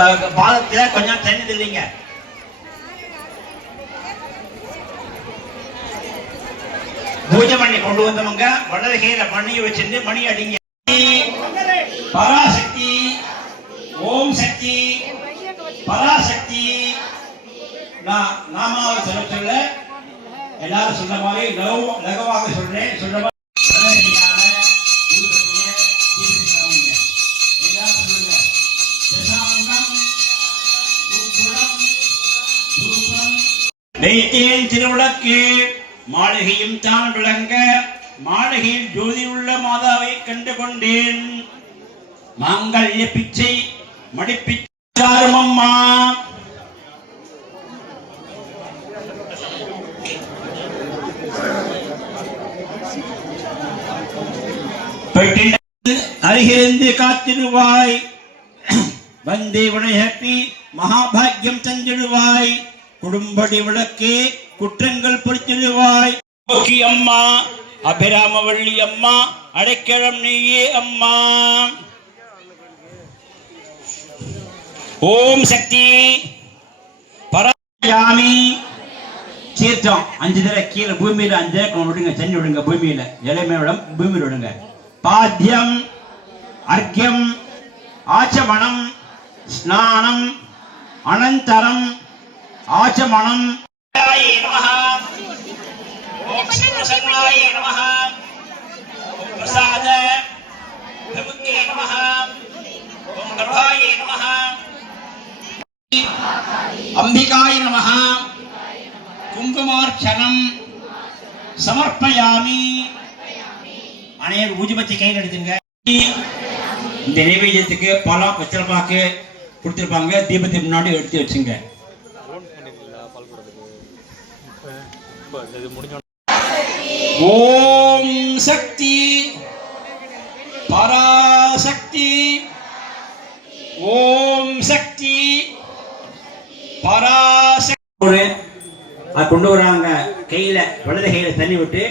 ப- கொஞ்சம் தண்ணி தெளிங்க. பூஜை பண்ணி கொண்டு வந்தவங்க வளர்கிற மணியை வச்சிருந்து மணி அடிங்க. பராசக்தி ஓம் சக்தி பராசக்தி. நான் நாமாவை சொல்ல சொல்ல எல்லாரும் சொன்ன மாதிரி லகு லகுவாக சொல்றேன். சொல்ற வைத்தேன் திருவிளக்கு. மாளிகையும் தான் விளங்க. மாளிகையில் ஜோதி உள்ள மாதாவை கண்டு கொண்டேன் மாங்கல்ய பிச்சை மடிப்பிச்சாரும் அம்மா. பெட்டினது அருகிருந்து காத்திடுவாய். வந்தே வினையப்பி மகாபாகியம் தந்திடுவாய். குடும்படி விளக்கே குற்றங்கள் பொறுத்திடுவாய் அம்மா அபிராமவள்ளி அம்மா அடைக்கழம் நீயே அம்மா. ஓம் சக்தி. பராமி சீர்த்தம் அஞ்சு தடவை கீழே பூமியில அஞ்சு தடவை விடுங்க சென்னி விடுங்க பூமியில. இலைமை விடம் பூமியில விடுங்க. பாத்தியம் அர்க்கியம் ஆச்சமணம் ஸ்நானம் அனந்தரம் ஆச்சமணம். பிரசாத பிரபுக்கே நமः ஓம் கர்வாய நமः அம்பிகாய நமः குங்குமார்ச்சனம். சமர்ப்பயாமி. அனைவரும் ஊஜிபத்தி கையில் எடுத்துங்க. இந்த நைவேத்தியத்துக்கு பழம் வெச்சலப்பாக்கு கொடுத்துருப்பாங்க. தீபத்துக்கு முன்னாடி எடுத்து வச்சுங்க. இது முடிஞ்ச ஓம் சக்தி. பராசக்தி. ஓம் சக்தி. பராசக்தி. அது கொண்டு வராங்க. கையில வலது கையில தண்ணி விட்டு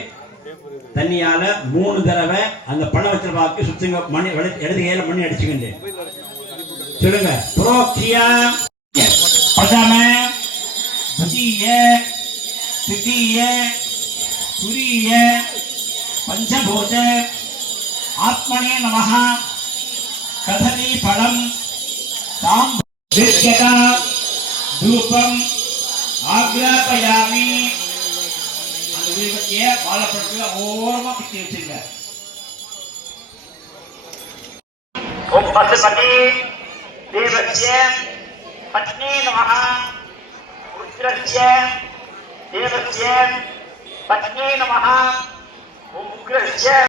தண்ணியால மூணு தடவை அந்த பணம் வச்சிருப்பாக்கு சுத்துங்க. மணி மண்ணி இடது கையில மணி அடிச்சுக்கிண்டு சொல்லுங்க. புரோக்ஷியா பிரதம புதிய திதிய துரிய பஞ்சபூத ஆத்மனே நமः கதலி பழம் தாம் தீர்க்கதா தூபம் ஆக்ராபயாமி அந்த உயிர்பத்திய வாழைப்பழத்துல ஓரமா பிச்சு வச்சிருங்க ஓம் பசுபதி தேவஸ்ய பத்னே நமः உக்ரஸ்ய देवस्य पत्नी नमः उग्रस्य